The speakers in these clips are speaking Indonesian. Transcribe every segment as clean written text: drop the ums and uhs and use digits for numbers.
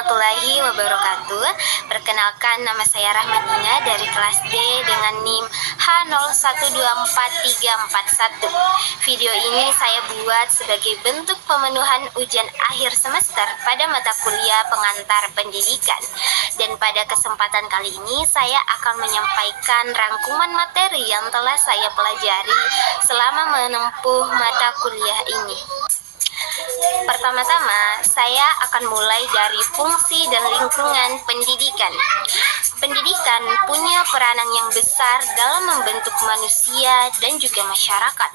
warahmatullahi wabarakatuh. Perkenalkan, nama saya Rahmadina dari kelas D dengan NIM H012431. Video ini saya buat sebagai bentuk pemenuhan ujian akhir semester pada mata kuliah pengantar pendidikan. Dan pada kesempatan kali ini saya akan menyampaikan rangkuman materi yang telah saya pelajari selama menempuh mata kuliah ini. Pertama-tama, saya akan mulai dari fungsi dan lingkungan pendidikan. Pendidikan punya peranan yang besar dalam membentuk manusia dan juga masyarakat.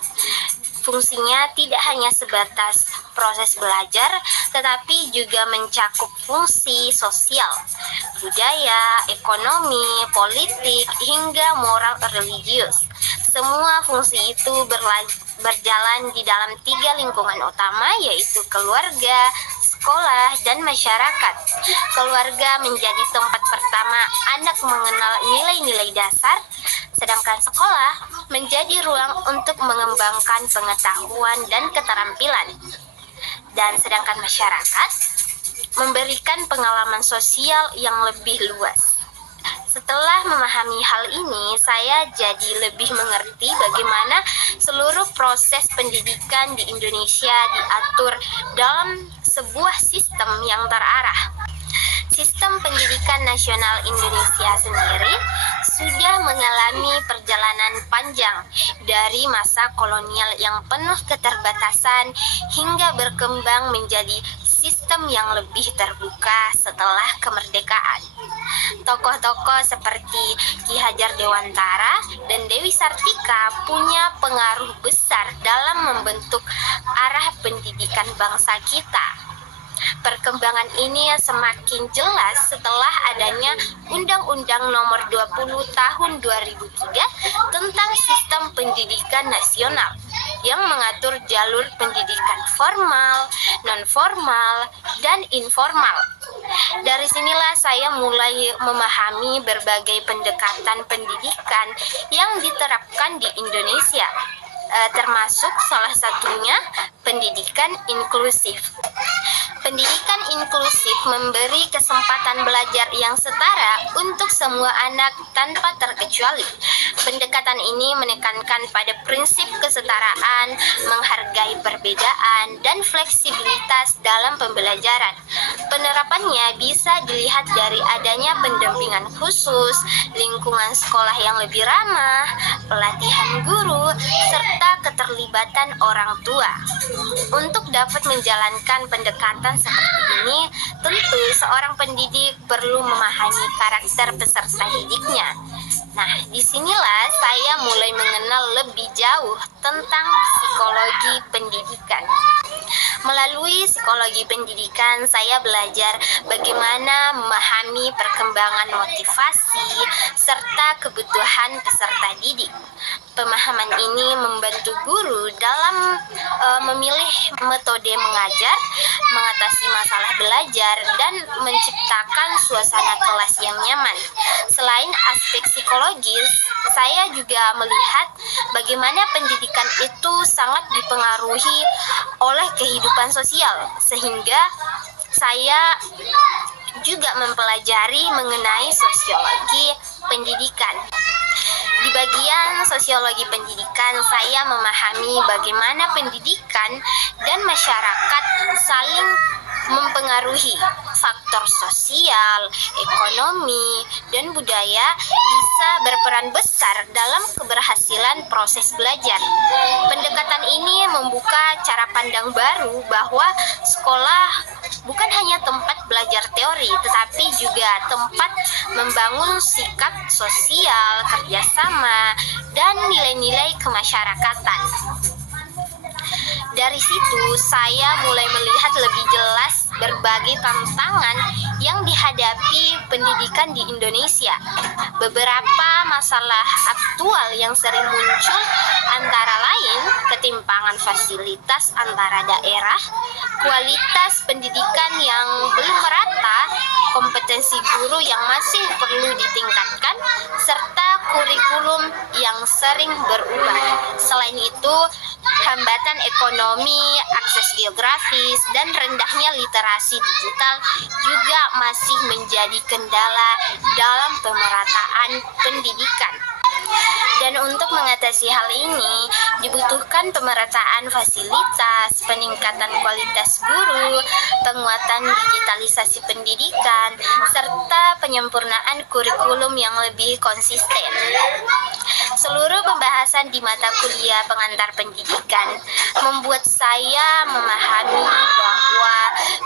Fungsinya tidak hanya sebatas proses belajar, tetapi juga mencakup fungsi sosial, budaya, ekonomi, politik, hingga moral religius. Semua fungsi itu berjalan di dalam 3 lingkungan utama, yaitu keluarga, sekolah, dan masyarakat. Keluarga menjadi tempat pertama anak mengenal nilai-nilai dasar, sedangkan sekolah menjadi ruang untuk mengembangkan pengetahuan dan keterampilan. Dan sedangkan masyarakat memberikan pengalaman sosial yang lebih luas. Setelah memahami hal ini, saya jadi lebih mengerti bagaimana seluruh proses pendidikan di Indonesia diatur dalam sebuah sistem yang terarah. Sistem pendidikan nasional Indonesia sendiri sudah mengalami perjalanan panjang dari masa kolonial yang penuh keterbatasan hingga berkembang menjadi sistem yang lebih terbuka setelah kemerdekaan. Tokoh-tokoh seperti Ki Hajar Dewantara dan Dewi Sartika punya pengaruh besar dalam membentuk arah pendidikan bangsa kita. Perkembangan ini semakin jelas setelah adanya Undang-Undang Nomor 20 Tahun 2003 tentang Sistem Pendidikan Nasional yang mengatur jalur pendidikan formal, non-formal, dan informal. Dari sinilah saya mulai memahami berbagai pendekatan pendidikan yang diterapkan di Indonesia, termasuk salah satunya pendidikan inklusif. Pendidikan inklusif memberi kesempatan belajar yang setara untuk semua anak tanpa terkecuali. Pendekatan ini menekankan pada prinsip kesetaraan, menghargai perbedaan, dan fleksibilitas dalam pembelajaran. Penerapannya bisa dilihat dari adanya pendampingan khusus, lingkungan sekolah yang lebih ramah, pelatihan guru, serta keterlibatan orang tua. Untuk dapat menjalankan pendekatan seperti ini, tentu seorang pendidik perlu memahami karakter peserta didiknya. Nah, disinilah saya mulai mengenal lebih jauh tentang psikologi pendidikan. Melalui psikologi pendidikan, saya belajar bagaimana memahami perkembangan motivasi serta kebutuhan peserta didik. Pemahaman ini membantu guru dalam memilih metode mengajar, mengatasi masalah belajar, dan menciptakan suasana kelas yang nyaman. Selain aspek psikologis, saya juga melihat bagaimana pendidikan itu sangat dipengaruhi oleh kehidupan sosial, sehingga saya juga mempelajari mengenai sosiologi pendidikan. Di bagian sosiologi pendidikan, saya memahami bagaimana pendidikan dan masyarakat saling mempengaruhi. Faktor sosial, ekonomi, dan budaya bisa berperan besar dalam keberhasilan proses belajar. Pendekatan ini membuka cara pandang baru bahwa sekolah bukan hanya tempat belajar teori, tetapi juga tempat membangun sikap sosial, kerjasama, dan nilai-nilai kemasyarakatan. Dari situ, saya mulai melihat lebih jelas berbagai tantangan yang dihadapi pendidikan di Indonesia. Beberapa masalah aktual yang sering muncul antara lain ketimpangan fasilitas antara daerah, kualitas pendidikan yang belum merata, kompetensi guru yang masih perlu ditingkatkan, serta kurikulum yang sering berubah. Selain itu, hambatan ekonomi, akses geografis, dan rendahnya literasi digital juga masih menjadi kendala dalam pemerataan pendidikan. Dan untuk mengatasi hal ini, dibutuhkan pemerataan fasilitas, peningkatan kualitas guru, penguatan digitalisasi pendidikan, serta penyempurnaan kurikulum yang lebih konsisten. Seluruh pembahasan di mata kuliah pengantar pendidikan membuat saya memahami bahwa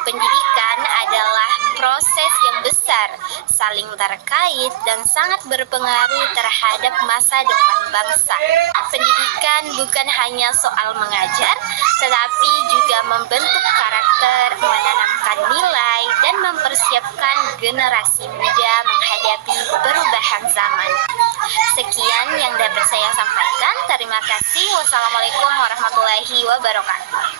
pendidikan adalah proses yang besar, saling terkait, dan sangat berpengaruh terhadap masa depan bangsa. Pendidikan bukan hanya soal mengajar, tetapi juga membentuk karakter, menanamkan nilai, dan mempersiapkan generasi muda menghadapi perubahan zaman. Sekian yang dapat saya sampaikan. Terima kasih. Wassalamualaikum warahmatullahi wabarakatuh.